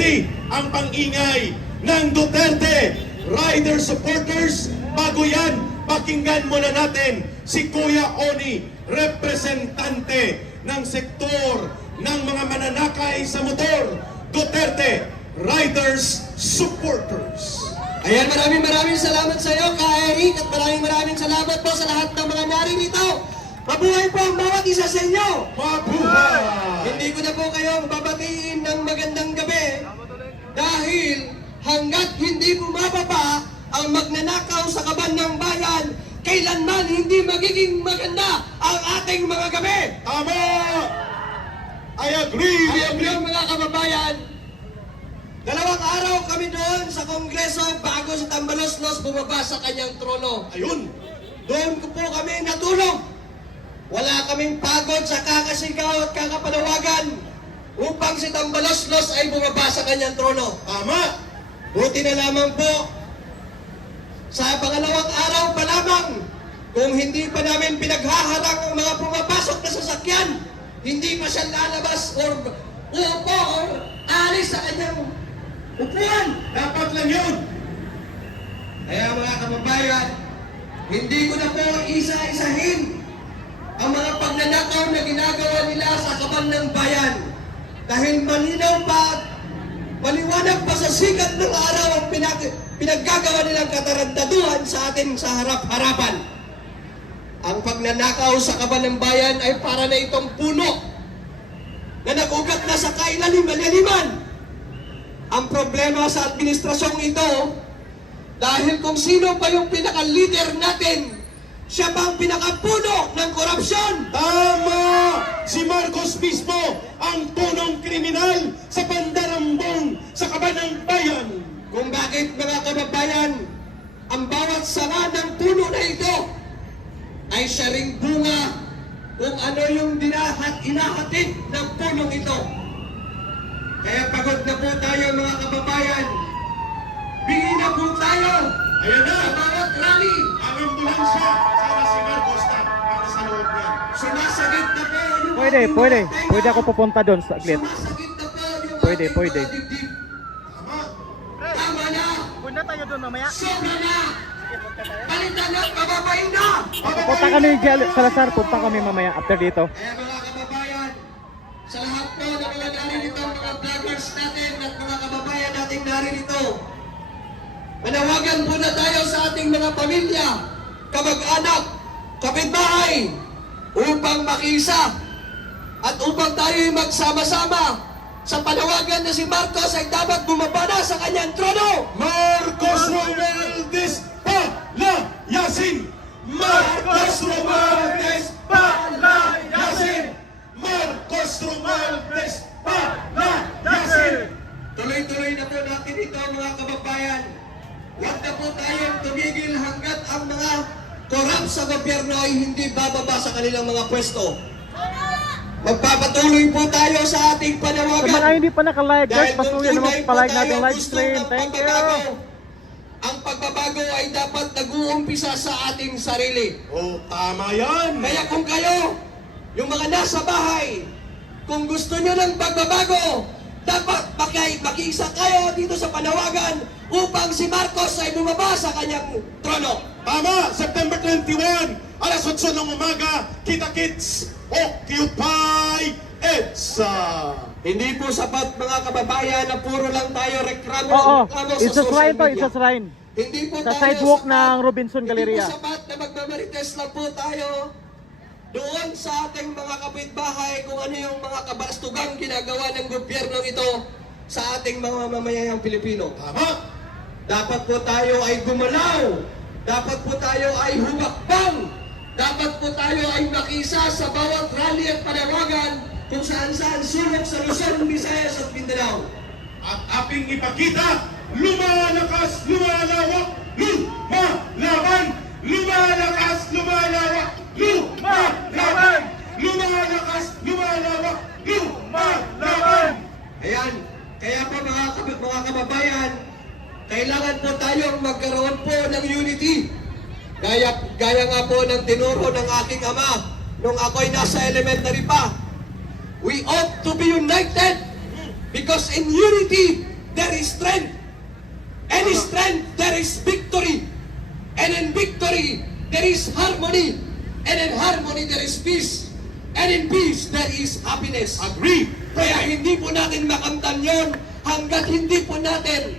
steady ang pang-ingay ng Duterte rider supporters. Bago yan, pakinggan muna natin si Kuya Oni, representante ng sektor ng mga mananakay sa motor, Duterte Riders Supporters. Ayan, maraming salamat sa iyo, Ka-Eric, at maraming salamat po sa lahat ng mga naririto. Mabuhay po ang bawat isa sa inyo! Mabuhay! Hindi ko na po kayo babatiin ng magandang gabi dahil hanggat hindi bumababa ang magnanakaw sa kaban ng bayan, kailanman hindi magiging maganda ang ating mga gabi! Tama! I agree! Alam niyo mga kababayan, 2 araw kami doon sa Kongreso bago si Tambaloslos bumaba sa kanyang trono. Ayun! Doon ko po kami natulog. Wala kaming pagod sa kakasigaw at kakapanawagan upang si Tambaloslos ay bumaba sa kanyang trono. Tama! Buti na lamang po, sa pangalawang araw pa lamang, kung hindi pa namin pinaghaharang ang mga pumapasok na sasakyan, hindi pa siya lalabas or uupo or alis sa kanyang upuan. Dapat lang yun! Kaya mga kababayan, hindi ko na po isa-isahin ang mga pagnanakaw na ginagawa nila sa kaban ng bayan. Dahil malinaw pa, maliwanag pa sa sikat ng araw ang pinaggagawa nilang katarantaduhan sa atin sa harap-harapan. Ang pagnanakaw sa kaban ng bayan ay para na itong puno na nagugat na sa kailalim-laliman. Ang problema sa administrasyong ito, dahil kung sino pa yung pinaka-leader natin, siya ba ang pinakapuno ng korupsyon? Tama! Si Marcos mismo ang punong kriminal sa pandarambong sa kaban ng bayan. Kung bakit mga kababayan, ang bawat sanga ng puno na ito ay siya ring bunga kung ano yung inahatid ng punong ito. Kaya pagod na po tayo mga kababayan. Bigyan na po tayo. Ayan na! Sa bawat rally, Ang ambulansya, sana si Marcos na para sa loob yan. sumasagit na po yung Pwede ako pupunta doon sa aglit. Sumasagit na po yung Pwede. mga dibdib. Tama! Tama na! Punta tayo doon mamaya. Sobra na! Palitan na! Pababain na! Punta kami Salazar, punta kami mamaya after dito. Kaya mga kababayan, sa lahat po ng mga naririto, mga vloggers natin at mga kababayan nating naririto, manawagan po na tayo sa ating mga pamilya, kamag-anak, kapitbahay, upang makiisa at upang tayo'y magsama-sama sa panawagan na si Marcos ay dapat bumaba na sa kanyang trono. Marcos Romualdez palayasin! Marcos Romualdez palayasin! Marcos Romualdez palayasin! Tuloy-tuloy na po natin ito mga kababayan. Huwag na po tayong tumigil hanggat ang mga korap sa gobyerno ay hindi bababa sa kanilang mga pwesto. Magpapatuloy po tayo sa ating Sa mga panawagan. hindi pa naka-like guys, Dahil kung pasukin naman tunay po pa-like tayo natin live gusto stream. ng Thank you! pagbabago, ang pagbabago ay dapat nag-uumpisa sa ating sarili. Oh, tama yan! Kaya kung kayo, yung mga nasa bahay, kung gusto nyo ng pagbabago, dapat makiisa kayo dito sa panawagan upang si Marcos ay bumaba sa kanyang trono. Tama! September 21, alas 8 ng umaga, kita-kits, Occupy EDSA! Hindi po sapat mga kababayan na puro lang tayo reklamo Oo, reklamo it's a shrine to, it's a shrine. Hindi po Sa tayo sidewalk sapat- ng Robinson Galleria. Hindi po sapat na magmamarites lang po tayo doon sa ating mga kapitbahay kung ano yung mga kabarastugang ginagawa ng gobyernong ito sa ating mga mamayayang Pilipino. Tama! Dapat po tayo ay gumalaw. Dapat po tayo ay humakbang. Dapat po tayo ay makisa sa bawat rally at panawagan kung saan-saan sulok sa Luzon, Visayas at Mindanao. At ating ipakita, lumalakas, lumalawak, lumalaban! Lumalakas, lumalawak, lumalaban! Lumalakas, lumalawak, lumalaban! Ayan, kaya po mga kababayan, kailangan po tayong magkaroon po ng unity. Gaya nga po ng tinuro ng aking ama nung ako'y nasa elementary pa. We ought to be united because in unity there is strength. And in strength, there is victory. And in victory, there is harmony. And in harmony, there is peace. And in peace, there is happiness. Agree. Kaya hindi po natin makamtan yon hanggat hindi po natin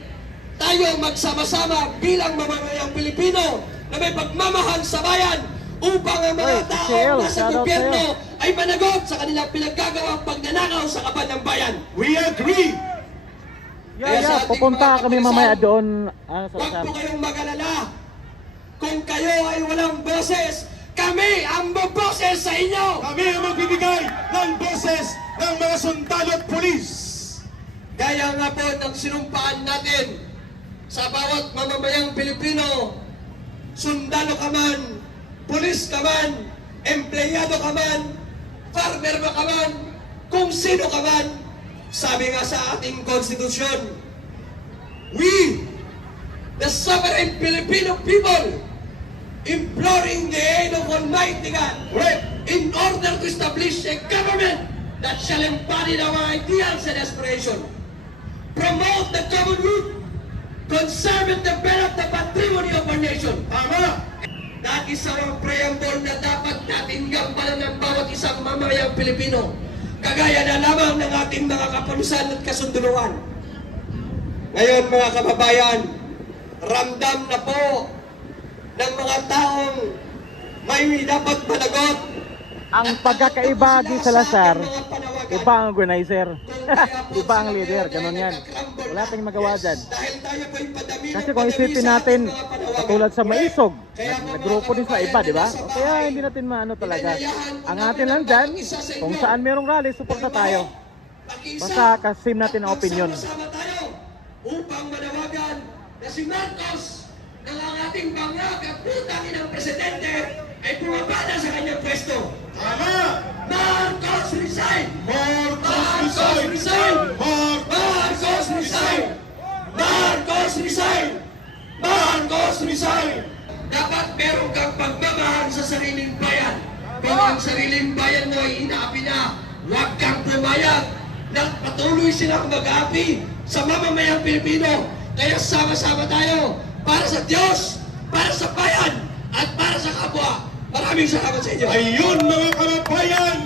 tayo magsama-sama bilang mamamayang Pilipino na may pagmamahal sa bayan upang ang mga Oy, tao CL, na sa shoutout gobyerno ay managot sa kanilang pinaggagawang pagnanakaw sa kaban ng bayan. We agree. Kaya sa ating Pupunta mga kami kapisan, mamaya doon. Huwag Salazar. po kayong mag-alala. Kung kayo ay walang boses, kami ang boses sa inyo. Kami ang magbibigay ng boses ng mga sundalo at pulis. Gaya nga po ng sinumpaan natin sa bawat mamamayang Pilipino, sundalo ka man, pulis ka man, empleyado ka man, farmer ka man, kung sino ka man, sabi nga sa ating konstitusyon, we, the sovereign Filipino people, imploring the aid of Almighty God, in order to establish a government that shall embody our ideals and aspirations, promote the common good, conserve and develop the patrimony of our nation. Tama. That is our preamble na dapat natin gampanan ng bawat isang mamayang Pilipino. Kagaya na lamang ng ating mga kapulisan at kasunduluan. Ngayon mga kababayan, ramdam na po ng mga taong may dapat managot. Ang pagkakaiba di Salazar, iba ang organizer. Iba ang leader, ganun yan. Wala tayong magawa dyan. Kasi kung isipin natin, katulad sa Maisog, naggrupo din sa iba, di ba? Kaya hindi natin maano talaga. Ang atin lang dyan, kung saan merong rally, suporta tayo. Basta kasim natin ang opinion. Sama tayo upang manawagan na si Marcos na ang ating bangag at putangin ng presidente ay pumabada sa kanyang pwesto. Tama. Marcos resign! Marcos resign! Marcos resign! Marcos resign! Marcos resign! Dapat meron kang pagmamahal sa sariling bayan. Kung ang sariling bayan mo ay inaapi na, huwag kang pumayag na patuloy silang mag-aapi sa mamamayang Pilipino. Kaya sama-sama tayo para sa Diyos, para sa bayan, at para sa kapwa. Maraming salamat sa inyo. Ayun mga kababayan,